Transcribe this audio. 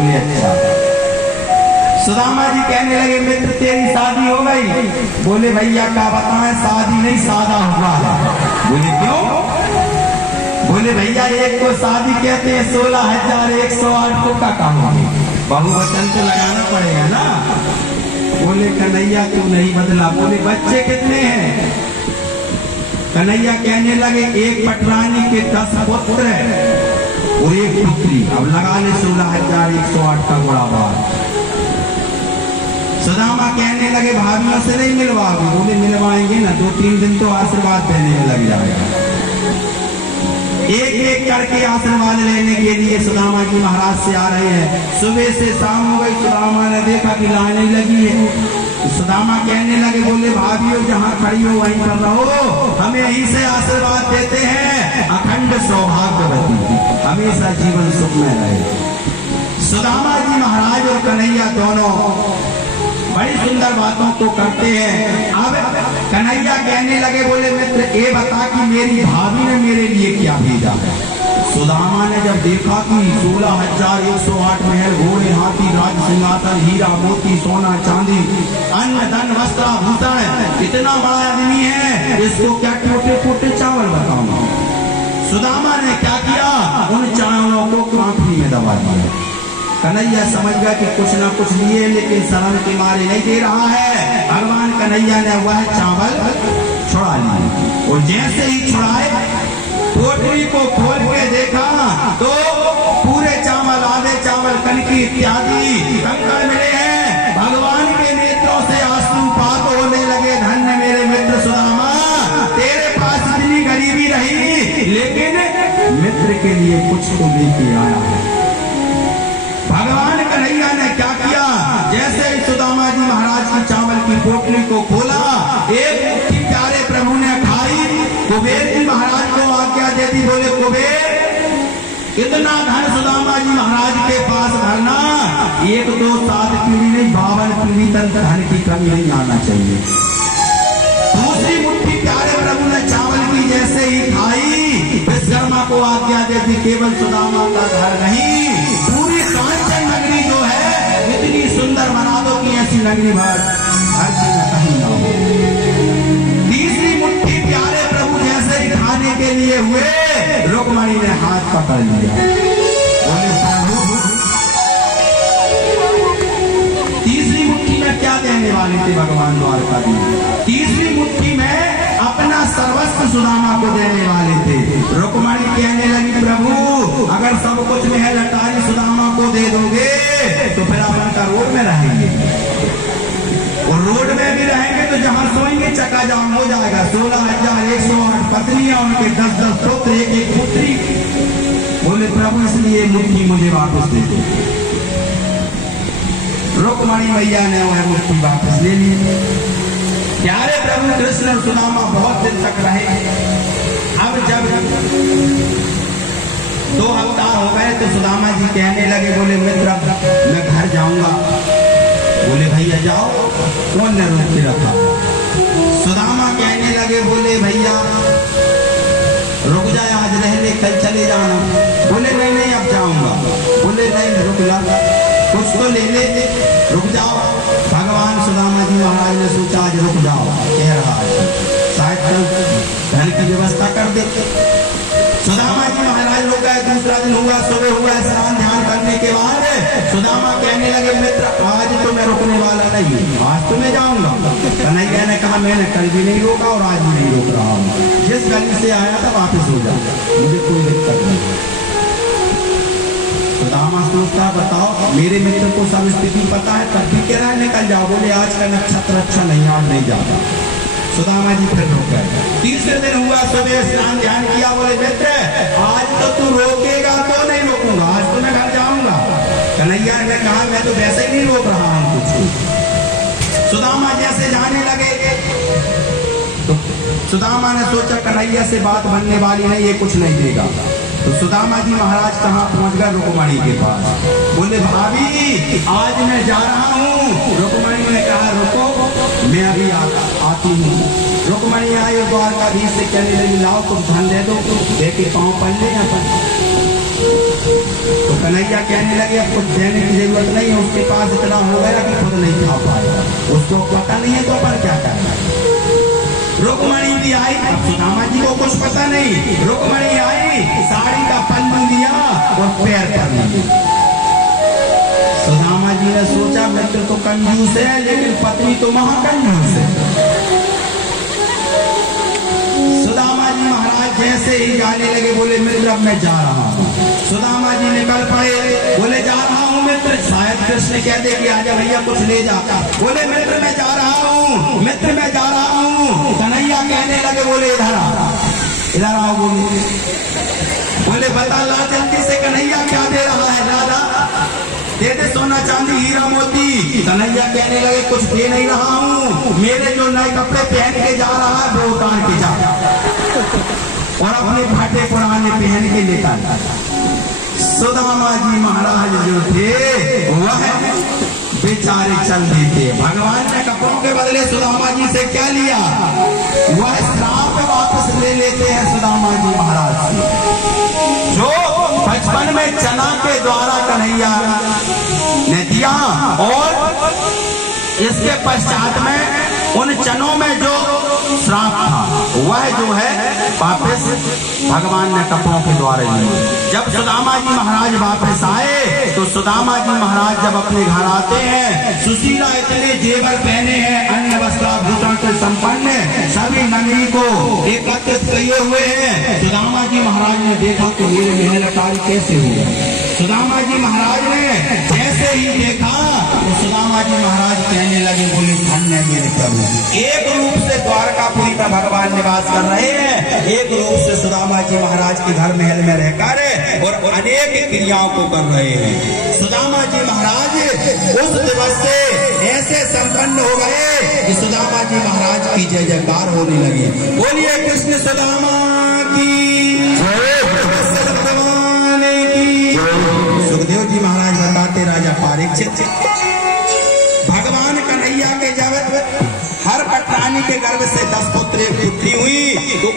बोले अच्छा। सुदामा जी कहने लगे मित्र तेरी शादी हो गई? बोले भैया क्या बताएं, शादी नहीं सादा हुआ है। बोले क्यों? बोले भैया एक को शादी कहते हैं 16,108 को का काम है, बहुवचन तो लगाना पड़ेगा ना। बोले कन्हैया तू नहीं बदला। बोले बच्चे कितने हैं? कन्हैया कहने लगे एक पटरानी के 10 पुत्र है और एक पुत्री। अब लगा ले 16,108 का गुणा बार। सुदामा कहने लगे भाभियों से नहीं मिलवाओगे? बोले मिलवाएंगे ना, 2-3 दिन तो आशीर्वाद देने में लग जाएगा। एक एक करके आशीर्वाद लेने के लिए सुदामा जी महाराज से आ रहे हैं। सुबह से शाम हो गई, सुदामा ने देखा कि लाने लगी है। सुदामा कहने लगे बोले भाभियों जहाँ खड़ी हो वहीं पर रहो, हमें यहीं से आशीर्वाद देते हैं अखंड सौभाग्यवती, हमेशा जीवन सुख में रहे। सुदामा जी महाराज और कन्हैया दोनों बड़ी सुंदर बातों को करते हैं। अब कन्हैया कहने लगे बोले मित्र ये बता कि मेरी भाभी ने मेरे लिए क्या भेजा है? सुदामा ने जब देखा कि 16,108 महल, घोड़े, हाथी, राज सिंहासन, हीरा मोती, सोना चांदी, अन्न धन वस्त्र आभूषण, इतना बड़ा आदमी है, इसको क्या टूटे फूटे चावल बताऊंगा। सुदामा ने क्या किया, उन चावलों को कांखी में दबा दिया। कन्हैया समझ गया कि कुछ ना कुछ लिए, लेकिन शर्म के मारे नहीं दे रहा है। भगवान कन्हैया ने वह चावल छुड़ा लिए और जैसे ही छुड़ाए पोटली को खोल के देखा तो पूरे चावल, आधे चावल, कनकी इत्यादि कंकड़ मिले हैं। भगवान के नेत्रों से आंसूपात होने लगे। धन्य मेरे मित्र सुदामा, तेरे पास इतनी गरीबी रही लेकिन मित्र के लिए कुछ तो लेके आया है। भगवान कन्हैया ने क्या किया, जैसे ही सुदामा जी महाराज की चावल की पोटली को खोला, एक मुट्ठी प्यारे प्रभु ने खाई। कुबेर जी महाराज को आज्ञा दे दी, बोले कुबेर इतना धन सुदामा जी महाराज के पास भरना, 1, 2, 7 पीढ़ी नहीं 52 पीढ़ी तक धन की कमी नहीं आना चाहिए। दूसरी मुट्ठी प्यारे प्रभु ने चावल की जैसे ही खाई, विश्वकर्मा को आज्ञा दे दी केवल सुदामा का घर नहीं, पूरी कांचन नगरी जो है इतनी सुंदर बना दो कि ऐसी नगरी भर कहीं ना हो। तीसरी मुट्ठी प्यारे प्रभु जैसे ही खाने के लिए हुए, रुक्मणी ने हाथ पकड़ लिया। बोले प्रभु तीसरी मुट्ठी में क्या देने वाले थे भगवान द्वारकाधीश? तीसरी मुट्ठी में अपना सर्वस्व सुदामा को देने वाले थे। रुक्मणी कहने लगी प्रभु अगर सब कुछ में है लटारी सुदामा को दे दोगे तो फिर अपन का रोड में रहेंगे, और रोड में भी रहेंगे तो जहां सोएंगे चक्का जाम हो जाएगा। 16,108 पत्नियां, उनके 10-10 पुत्र, एक पुत्री। बोले प्रभु इसलिए मुट्ठी मुझे वापस दे दो। रुक्मणी मैया ने वह मुट्ठी वापस ले ली। प्यारे प्रभु कृष्ण और सुदामा बहुत दिन तक रहे। अब जब 2 हफ्ता हो गए तो सुदामा जी कहने लगे बोले मित्र मैं घर जाऊंगा। बोले भैया जाओ, कौन ने रोक के रखा? सुदामा कहने लगे बोले भैया रुक जाए, आज रहने कल चले जाना। बोले नहीं नहीं अब जाऊंगा। बोले नहीं रुक जा, कुछ तो ले ले, रुक जाओ। भगवान सुदामा जी महाराज ने सोचा आज रुक जाओ, कह रहा है शायद धन की व्यवस्था कर दे। सुदामा जी महाराज रुक गए। दूसरा दिन हुआ, सुबह हुआ, स्नान ध्यान करने के बाद सुदामा कहने लगे मित्र आज तो मैं रुकने वाला नहीं, आज तो मैं जाऊंगा। कन्हैया ने कहा मैंने कल भी नहीं रोका और आज भी नहीं रोक रहा हूँ, जिस गली से आया था वापस हो जा, मुझे कोई दिक्कत नहीं। सुदामा सोचता बताओ मेरे मित्र को सब स्थिति पता है तब भी कह रहा है निकल जाओ। बोले आज का नक्षत्र अच्छा नहीं, आज नहीं जाता। सुदामा जी फिर रुक गए। तीसरे दिन हुआ, सुबह स्नान ध्यान किया। बोले मित्र आज तो तू रोकेगा तो नहीं रोकूंगा, आज तो मैं घर जाऊंगा। कन्हैया ने कहा मैं तो वैसे ही नहीं रोक रहा हूं कुछ। सुदामा जैसे जाने लगे तो सुदामा ने सोचा कन्हैया से बात बनने वाली नहीं, ये कुछ नहीं देगा। तो सुदामा जी महाराज कहाँ पहुंच गए? रुक्मणी के पास। बोले भाभी आज मैं जा रहा हूँ। रुक्मणी ने कहा रुको मैं अभी आती हूँ। रुक्मणी आई और द्वारकाधीश से कहने लगी लाओ कुछ धन दे दो, देके पाँव पड़ ले अपन। तो कन्हैया कहने लगे अब कुछ देने की जरूरत नहीं है, उसके पास इतना हो गया कि खुद नहीं खा पाएगा, उसको पता नहीं है तो अपन क्या करना। रुक्मणी भी आई, अब सुदामा जी को कुछ पता नहीं, रुक्मणी आई, साड़ी का पल्लू लिया और पैर पर लिया। सुदामा जी ने सोचा मित्र तो कंजूस है लेकिन पत्नी तो महाकंजूस है। सुदामा जी महाराज जैसे ही जाने लगे बोले मित्र अब मैं जा रहा हूँ। सुदामा जी निकल पड़े, बोले जा रहा हूँ मित्र, शायद कृष्ण कह दे कि आजा भैया कुछ ले जा। बोले मित्र मैं जा रहा हूँ, मित्र मैं जा रहा हूँ। कन्हैया कहने लगे बोले इधर आओ। बोले बता ला जल्दी से कन्हैया क्या दे रहा है। दादा दे दे सोना चांदी हीरा मोती। कन्हैया कहने लगे कुछ दे नहीं रहा हूँ, मेरे जो नए कपड़े पहन के जा रहा है वो उतार के जा और अपने फटे पुराने पहन के लेता जा। सुदामा जी महाराज जो थे वह बेचारे चल देते। भगवान ने कपड़ों के बदले सुदामा जी से क्या लिया, वह श्राप वापस ले लेते हैं सुदामा जी महाराज से, जो बचपन में चना के द्वारा कन्हैया ने दिया और इसके पश्चात में उन चनों में जो श्राप था वह जो है वापस भगवान ने कपड़ों के द्वारा लिया। जब सुदामा जी महाराज वापस आए तो सुदामा जी महाराज जब अपने घर आते हैं, सुशीला इतने जेवर पहने हैं, अन्य वस्त्राभूषण से संपन्न सभी नगरी को एकत्रित किए हुए हैं। सुदामा जी महाराज ने देखा कि मेरे महल कार्य कैसे हुआ। सुदामा जी महाराज ने जैसे ही देखा तो सुदामा जी महाराज कहने लगे बोले धन्य मेरे प्रभु। एक रूप से द्वारकापुरी में भगवान निवास कर रहे हैं, एक रूप से सुदामा जी महाराज के घर महल में रहकर और अनेक क्रियाओं को कर रहे हैं। सुदामा जी महाराज उस दिवस से ऐसे संपन्न हो गए कि सुदामा जी महाराज की जय जयकार होने लगी। बोलिए कृष्ण सुदामा की भगवान की। सुखदेव जी महाराज बताते राजा परीक्षित भगवान कन्हैया के जब हर पटरानी के गर्भ से 10 पुत्री हुई तो